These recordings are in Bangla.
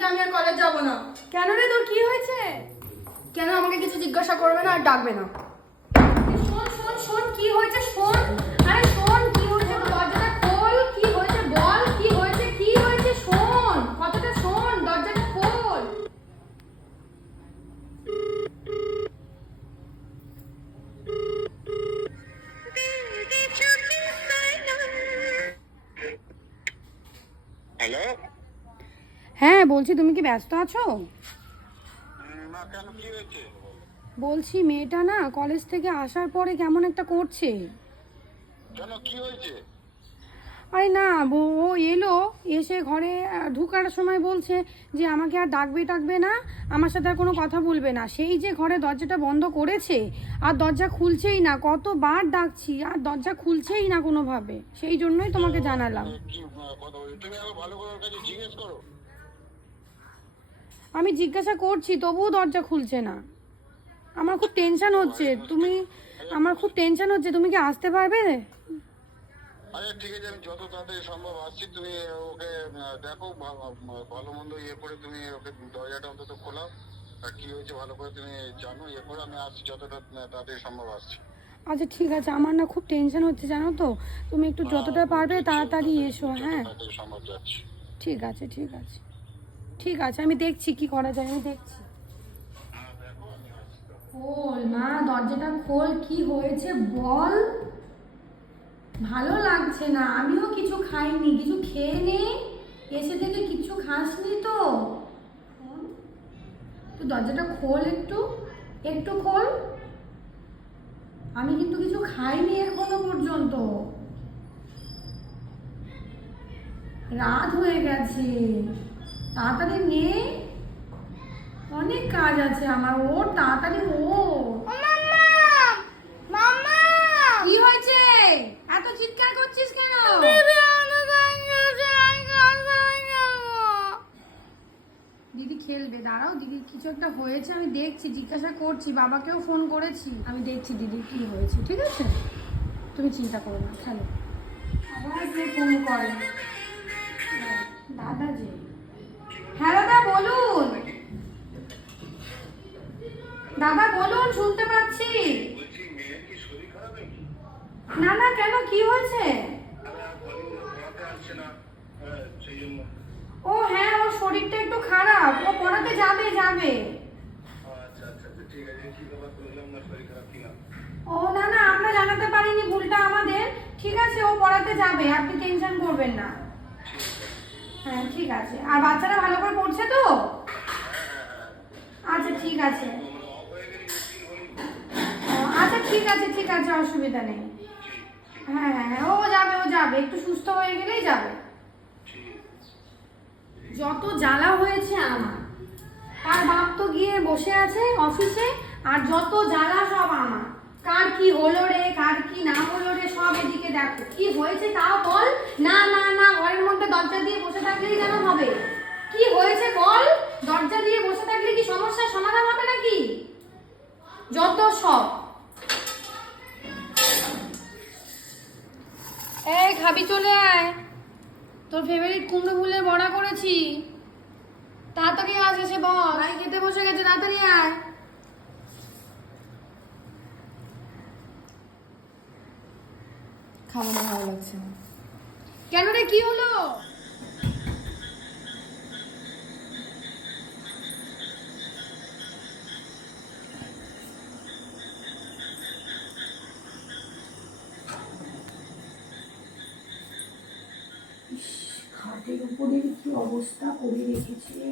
থেকে আমি আর কলেজ যাব না। কেন রে তোর কি হয়েছে? কেন আমাকে কিছু জিজ্ঞাসা করবে না আর ডাকবে না? শোন শোন শোন কি হয়েছে? বলছি তুমি কি ব্যস্ত আছো? বলছি মেয়েটা না কলেজ থেকে আসার পরে কেমন একটা করছে। আরে না ও এলো এসে ঘরে ঢুকার সময় বলছে যে আমাকে আর ডাকবে টাকবে না আমার সাথে আর কোনো কথা বলবে না। সেই যে ঘরে দরজাটা বন্ধ করেছে আর দরজা খুলছেই না কতবার ডাকছি আর দরজা খুলছেই না কোনোভাবে। সেই জন্যই তোমাকে জানালাম কি আহ, কথা বলছো তুমি আবার ভালো করে ওর কাছে জিজ্ঞেস করো আমি জিজ্ঞাসা করছি তবুও দরজা খুলছে না। আমার খুব টেনশন হচ্ছে। তুমি আমার খুব টেনশন হচ্ছে। তুমি কি আসতে পারবে? আচ্ছা ঠিক আছে আমি যত তাড়াতাড়ি সম্ভব আসছি। তুমি ওকে দেখো ভালো মন্দ ইয়ে করে তুমি ওকে দরজাটা অন্তত খোলাও। আর কি হয়েছে ভালো করে তুমি জানো ইয়ে করে আমি আসছি যতটা তাড়াতাড়ি সম্ভব আসছি। আচ্ছা ঠিক আছে। আমার না খুব টেনশন হচ্ছে জানো তো? তুমি একটু যতটা পারবে তাড়াতাড়ি এসো হ্যাঁ। ঠিক আছে ঠিক আছে। ঠিক আছে, আমি দেখছি কি করা যায়, আমি দেখছি। খোল, মা, দরজাটা খোল, কি হয়েছে বল। ভালো লাগছে না, আমিও কিছু খাইনি, কিছু খেয়ে নে। এসে থেকে কিছু খাসনি তো। তুই দরজাটা খোল একটু একটু খোল। আমি কিন্তু কিছু খাইনি এখনও পর্যন্ত। রাত হয়ে গেছে। তাড়াতাড়ি নে। অনেক কাজ আছে আমার। ওর তাড়াতাড়ি ও। কি হয়েছে? এত চিৎকার করছিস কেন? দিদি খেলবে দাঁড়াও দিদি কিছু একটা হয়েছে আমি দেখছি জিজ্ঞাসা করছি বাবাকেও ফোন করেছি। আমি দেখছি দিদি কি হয়েছে ঠিক আছে? তুমি চিন্তা করো না খেলো। আবার ফোন করে? না না, কেন? কি হয়েছে? হ্যাঁ ও হ্যাঁ ওর শরীরটা একটু খারাপ। ও পড়াতে যাবে যাবে। ও, না না, আমরা জানাতে পারিনি ভুলটা আমাদের। ঠিক আছে, ও পড়াতে যাবে, আপনি টেনশন করবেন না। হ্যাঁ ঠিক আছে। আর বাচ্চারা ভালো করে পড়ছে তো? আচ্ছা ঠিক আছে। আচ্ছা ঠিক আছে ঠিক আছে, অসুবিধা নেই। হ্যাঁ হ্যাঁ হ্যাঁ, ও যাবে ও যাবে। একটু সুস্থ হয়ে গেলেই যাবে। যত জ্বালা হয়েছে আমার তার বাপ তো গিয়ে বসে আছে অফিসে আর যত জ্বালা সব আমার। কার কি হলো রে কার কি না হলো রে সব এদিকে দেখো। কি হয়েছে তাও বল? না না না ঘরের মধ্যে দরজা দিয়ে বসে থাকলেই যেন হবে। কি হয়েছে বল? দরজা দিয়ে বসে থাকলে কি সমস্যার সমাধান হবে নাকি? যত সব। এই খাবি চলে আয়। তোর ফেভারিট কুমড়ো ফুলের বড়া করেছি। তাড়াতাড়ি আস এসে বস। ভাই খেতে বসে গেছে তাড়াতাড়ি আয়। খাব না ভালো লাগছে না। কেন রে কি হলো? খাটের উপরে কি অবস্থা করে রেখেছে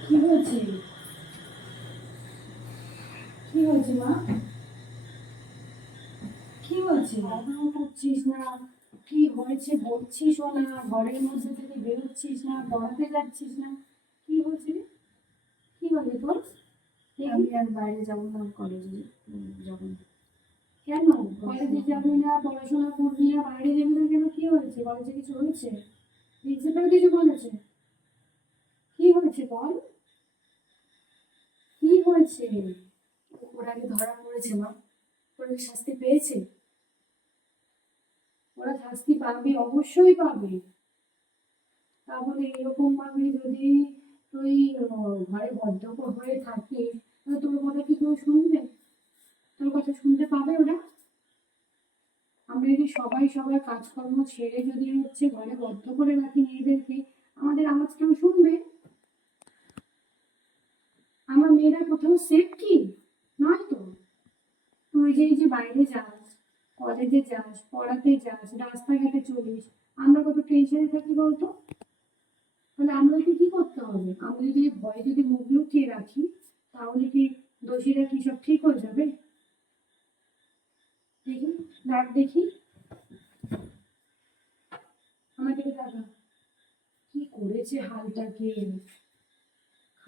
কি হয়েছে? কি হয়েছে মা? কি হয়েছে? করছিস না। কি হয়েছে বলছিস না। ঘরের মধ্যে থেকে বেরোচ্ছিস না পড়াতে যাচ্ছিস না। কি হয়েছে কি হয়েছে তোর? আমি আর বাইরে যাব না কলেজে যাব কেন? কলেজে যাবি না পড়াশোনা করবি না বাইরে যাবি না কেন? কি হয়েছে? কলেজে কিছু হয়েছে? প্রিন্সিপাল কিছু বলেছে? কি হয়েছে বল? কি ওরা আগে ধরা পড়েছে, মা। ওরা কি শাস্তি পেয়েছে? ওরা শাস্তি পাবে, অবশ্যই পাবে। তাহলে এরকম ভাবে যদি তুই ঘরে হয়ে থাকিস, তাহলে তোর কথা কি কেউ শুনবে? তোর কথা শুনতে পাবে ওরা? আমরা যদি সবাই সবার কাজকর্ম ছেড়ে যদি হচ্ছে ঘরে বদ্ধ করে রাখি মেয়েদেরকে, আমাদের আওয়াজ কেউ শুনবে? আমার মেয়েরা কোথাও সেফ কি? নয় তো। তুই যে যে বাইরে যাস কলেজে যাস, পড়াতে যাস, রাস্তাঘাটে চলিস, আমরা কত টেনশনে থাকি বলতো? তাহলে আমাদেরকে কি করতে হবে? আমরা যদি ভয়ে যদি মুখ লুকিয়ে রাখি, তাহলে কি দোষীরা কি সব ঠিক হয়ে যাবে? দেখি ডাক দেখি। আমাকে দেখা। কি করেছে হালটাকে?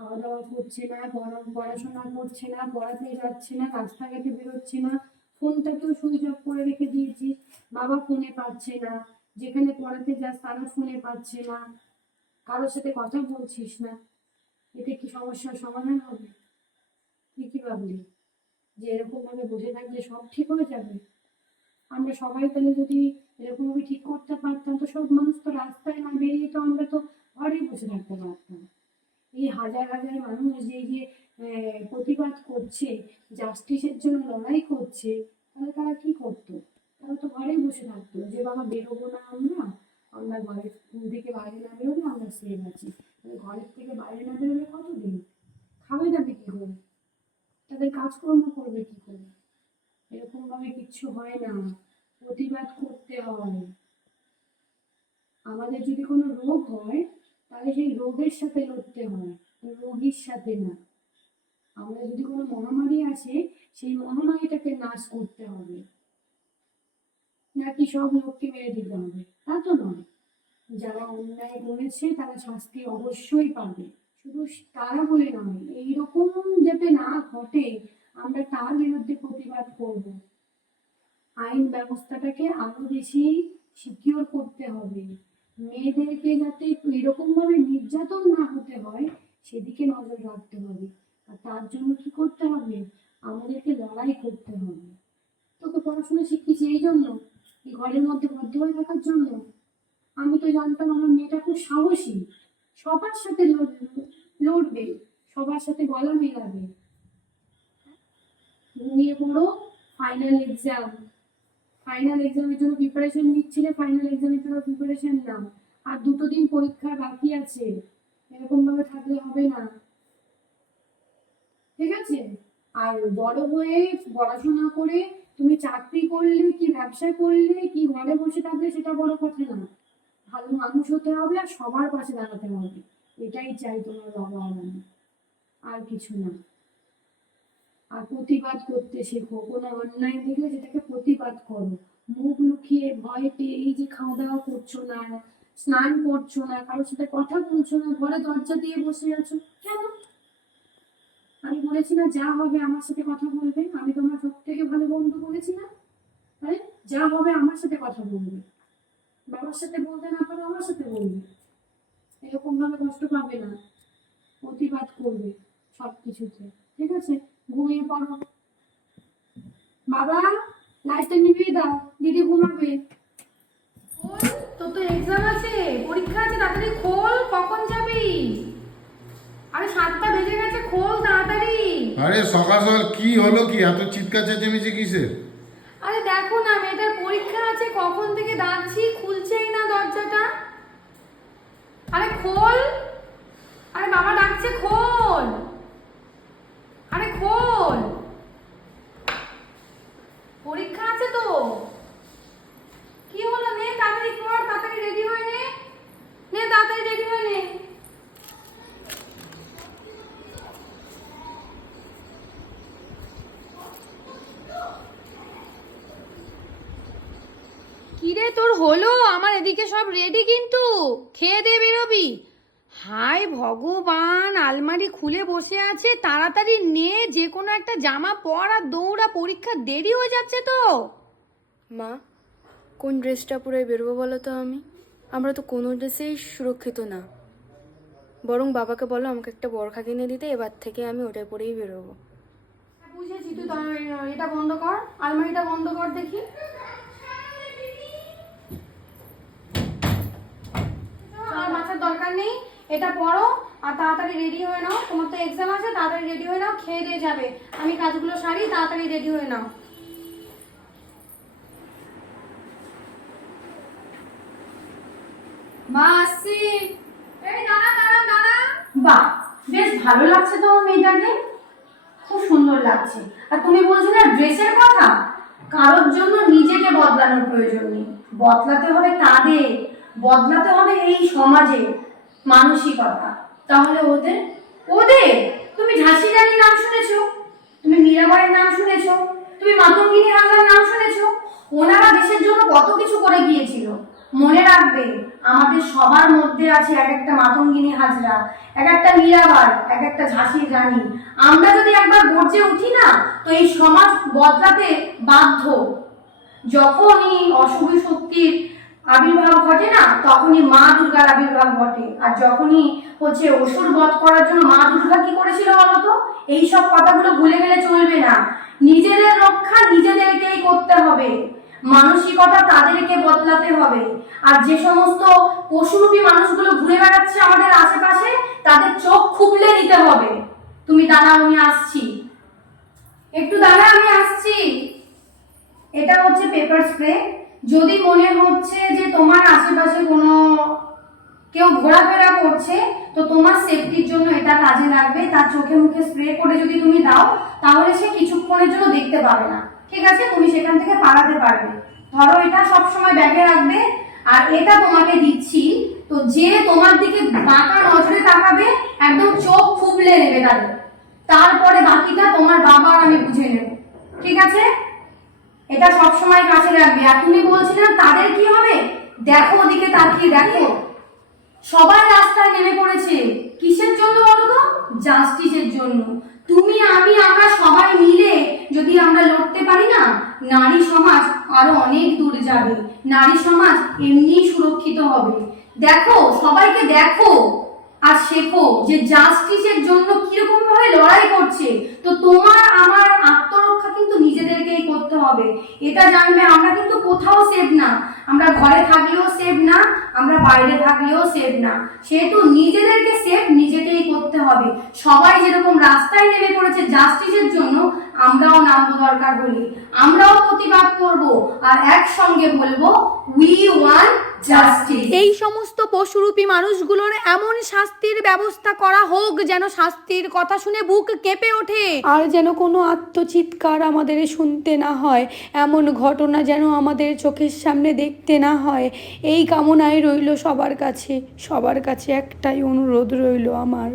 খাওয়া দাওয়া করছে না পড়াশোনা করছে না, পড়াতে যাচ্ছে না, রাস্তাঘাটে বেরোচ্ছে না। ফোনটাকেও সুইচ অফ করে রেখে দিয়েছি। বাবা ফোনে পাচ্ছে না। যেখানে পড়াতে যাস তারা ফোনে পাচ্ছে না। কারোর সাথে কথা বলছিস না। এতে কি সমস্যার সমাধান হবে? তুই কি ভাবলি? যে এরকম ভাবে বসে থাকলে সব ঠিক হয়ে যাবে? আমরা সবাই তাহলে যদি এরকম ভাবে ঠিক করতে পারতাম, তো সব মানুষ তো রাস্তায় না বেরিয়ে তো আমরা তো ঘরেই বসে থাকতে পারতাম এই হাজার হাজার মানুষ যে এই যে আহ, প্রতিবাদ করছে জাস্টিসের জন্য লড়াই করছে, তাহলে তারা কি করতো? তারা তো ঘরেই বসে থাকতো, যে বাবা বেরোবো না আমরা আমরা ঘরের থেকে বাইরে না বেরোলে আমরা সেভ আছি। ঘরের থেকে বাইরে না বেরোলে কতদিন? খাবে যাবে কি করে? তাদের কাজকর্ম করবে কি করে? এরকম ভাবে কিচ্ছু হয় না। প্রতিবাদ করতে হয়। আমাদের যদি কোনো রোগ হয়, তাহলে সেই রোগের সাথে লড়তে হয়, রোগীর সাথে না। আমরা যদি কোনো মহামারী আসে সেই মহামারীটাকে নাশ করতে হবে। নাকি সব লোককে মেরে দিতে হবে? তা তো নয়। যারা অন্যায় করেছে, তারা শাস্তি অবশ্যই পাবে। শুধু তারা বলে নয়, এইরকম যাতে না ঘটে, আমরা তার বিরুদ্ধে প্রতিবাদ করব। আইন ব্যবস্থাটাকে আরও বেশি সিকিওর করতে হবে। মেয়েদেরকে যাতে এরকম ভাবে নির্যাতন না হতে হয়, সেদিকে নজর রাখতে হবে। তার জন্য কি করতে হবে? আমাদেরকে লড়াই করতে হবে। তোকে পড়াশোনা শিখিয়েছি এই জন্য ঘরের মধ্যে বদ্ধ হয়ে থাকার জন্য। আমি তো জানতাম আমার মেয়েটা খুব সাহসী। সবার সাথে লড়বে, সবার সাথে গলা মেলাবে। ঘুমিয়ে পড়ো ফাইনাল এক্সাম ফাইনাল এক্সামের জন্য প্রিপারেশন নিচ্ছিলে ফাইনাল এক্সামের জন্য প্রিপারেশন নাও আর দুটো দিন পরীক্ষা বাকি আছে। এরকম ভাবে থাকলে হবে না। ঠিক আছে? আর বড় হয়ে পড়াশোনা করে তুমি চাকরি করলে কি ব্যবসা করলে, কি ঘরে বসে থাকলে সেটা বড় কথা না ভালো মানুষ হতে হবে আর সবার পাশে দাঁড়াতে হবে। এটাই চাই তোমার বাবা আর আমি। আর কিছু না। আর প্রতিবাদ করতে শেখো, কোনো অন্যায় দেখলে সেটাকে প্রতিবাদ করো। মুখ লুকিয়ে ভয় পেয়ে এই যে খাওয়া দাওয়া করছ না, স্নান করছ না, কারোর সাথে কথা বলছো না, ঘরে দরজা দিয়ে বসে আছো, কেন? আমি বলেছি না, যা হবে আমার সাথে কথা বলবে। আমি তোমার সব থেকে ভালো বন্ধু বলেছি না? তাই যা হবে আমার সাথে কথা বলবে। বাবার সাথে বলতে না পারো, আমার সাথে বলবে। এরকম ভাবে কষ্ট পাবে না। প্রতিবাদ করবে সব কিছুতে ঠিক আছে? ঘুমিয়ে পড়ো। বাবা লাইটটা নিভিয়ে দাও। দিদি ঘুমাবে। তোর তো এক্সাম আছে। পরীক্ষা আছে, তাড়াতাড়ি খোল, কখন যাবি আরে সাতটা বেজে গেছে খোল তাড়াতাড়ি আরে সকাল সকাল কি হলো কি? এত চিৎকার চেঁচেমেচে কিসের? আরে দেখো না, মেয়েটার পরীক্ষা আছে, কখন থেকে ডাকছি, খুলছেই না দরজাটা। আরে খোল! আরে বাবা ডাকছে, খোল! আরে খোল! পরীক্ষা আছে তো কি হলো নে তাড়াতাড়ি কর তাড়াতাড়ি রেডি হয়ে নে নে তাড়াতাড়ি রেডি হয়ে নে কি রে তোর হলো এদিকে সব রেডি কিন্তু। খেয়ে দে বেরোবি। হাই ভগবান আলমারি খুলে বসে আছে তাড়াতাড়ি নে যে কোনো একটা জামা পর আর দৌড়া পরীক্ষা দেরি হয়ে যাচ্ছে তো। মা কোন ড্রেসটা পরে বেরোবো বলো তো আমি? আমরা তো কোনো ড্রেসেই সুরক্ষিত না। বরং বাবাকে বলো আমাকে একটা বরখা কিনে দিতে এবার থেকে আমি ওটাই পরেই বেরোবো। বুঝেছি তুই এটা বন্ধ কর আলমারিটা বন্ধ কর দেখি। আর মাথার দরকার নেই এটা পড়ো আর তাড়াতাড়ি রেডি হয়ে নাও। তোমার তো এক্সাম আছে তাড়াতাড়ি রেডি হয়ে নাও খেয়ে দিয়ে যাবে। আমি কাজগুলো সারি তাড়াতাড়ি রেডি হয়ে নাও। মা আসছি এই দাঁড়া দাঁড়া দাঁড়া। বাহ বেশ ভালো লাগছে তো মেয়েটাকে। খুব সুন্দর লাগছে। আর তুমি বলছো না ড্রেসের কথা? কারোর জন্য নিজেকে বদলানোর প্রয়োজন নেই। বদলাতে হবে তাদের। বদলাতে হবে এই সমাজে মানসিকতা। তাহলে ওদের ওদের! তুমি ঝাঁসি রানীর নাম শুনেছো? তুমি মীরাবাইয়ের নাম শুনেছো? তুমি মাতঙ্গিনী হাজরার নাম শুনেছো? ওনারা দেশের জন্য কত কিছু করে গিয়েছিল। মনে রাখবে, আমাদের সবার মধ্যে আছে এক একটা মাতঙ্গিনী হাজরা এক একটা মীরাবাই এক একটা ঝাঁসির রানী আমরা যদি একবার গর্জে উঠি না, তো এই সমাজ বদলাতে বাধ্য। যখনই অশুভ শক্তির আবির্ভাব ঘটে না, তখনই মা দুর্গার আবির্ভাব ঘটে। আর যখনই হচ্ছে অসুর বধ করার জন্য মা দুর্গা কি করেছিল বলতো এই সব কথাগুলো ভুলে গেলে চলবে না। নিজেদের রক্ষা নিজেদেরকেই করতে হবে। মানসিকতা তাদেরকে বদলাতে হবে। আর যে সমস্ত পশুরূপী মানুষগুলো ঘুরে বেড়াচ্ছে আমাদের আশেপাশে, তাদের চোখ খুবলে দিতে হবে। তুমি দাঁড়া আমি আসছি। একটু দাঁড়া আমি আসছি। এটা হচ্ছে পেপার স্প্রে। যদি মনে হচ্ছে যে তোমার আশেপাশে কোনো কেউ ঘোরাফেরা করছে, তো তোমার সেফটির জন্য এটা কাজে লাগবে। তার চোখে মুখে স্প্রে করে যদি তুমি দাও, তাহলে সে কিছুক্ষণের জন্য দেখতে পাবে না। ঠিক আছে? তুমি সেখান থেকে পালাতে পারবে। ধরো এটা সব সময় ব্যাগে রাখবে, আর এটা তোমাকে দিচ্ছি, তো যে তোমার দিকে বাঁকা নজরে তাকাবে, একদম চোখ খুবলে নেবে তাদের। তারপরে বাকিটা তোমার বাবা আর আমি বুঝে নেব। ঠিক আছে? এটা সব সময় কাছে রাখবে। আর তুমি বলছিলে তাদের কি হবে? দেখো ওদিকে তাকিয়ে, দেখো। সবাই রাস্তায় নেমে পড়েছে। কিসের জন্য বলো তো? জাস্টিসের জন্য। তুমি, আমি, আমরা সবাই মিলে যদি আমরা লড়তে পারি না, নারী সমাজ আরও অনেক দূর যাবে। নারী সমাজ এমনিই সুরক্ষিত হবে। দেখো, সবাইকে দেখো। আর শেখো যে জাস্টিসের জন্য কীরকম ভাবে লড়াই করছে, তো তোমার আমার আত্মরক্ষা কিন্তু নিজেদেরকেই করতে হবে। এটা জানবে আমরা কিন্তু কোথাও সেভ না। আমরা ঘরে থাকলেও সেভ না, আমরা বাইরে থাকলেও সেভ না। সেহেতু নিজেদেরকে সেফ নিজেকেই করতে হবে। সবাই যেরকম রাস্তায় নেমে পড়েছে জাস্টিসের জন্য, আমরাও নামবো দরকার হলে। আমরাও প্রতিবাদ করব। আর একসঙ্গে বলব উই ওয়ান এই সমস্ত পশুরূপী মানুষগুলোর এমন শাস্তির ব্যবস্থা করা হোক যেন শাস্তির কথা শুনে বুক কেঁপে ওঠে। আর যেন কোনো আত্মচিৎকার আমাদের শুনতে না হয় এমন ঘটনা যেন আমাদের চোখের সামনে দেখতে না হয়। এই কামনায় রইল সবার কাছে সবার কাছে একটাই অনুরোধ রইল আমার।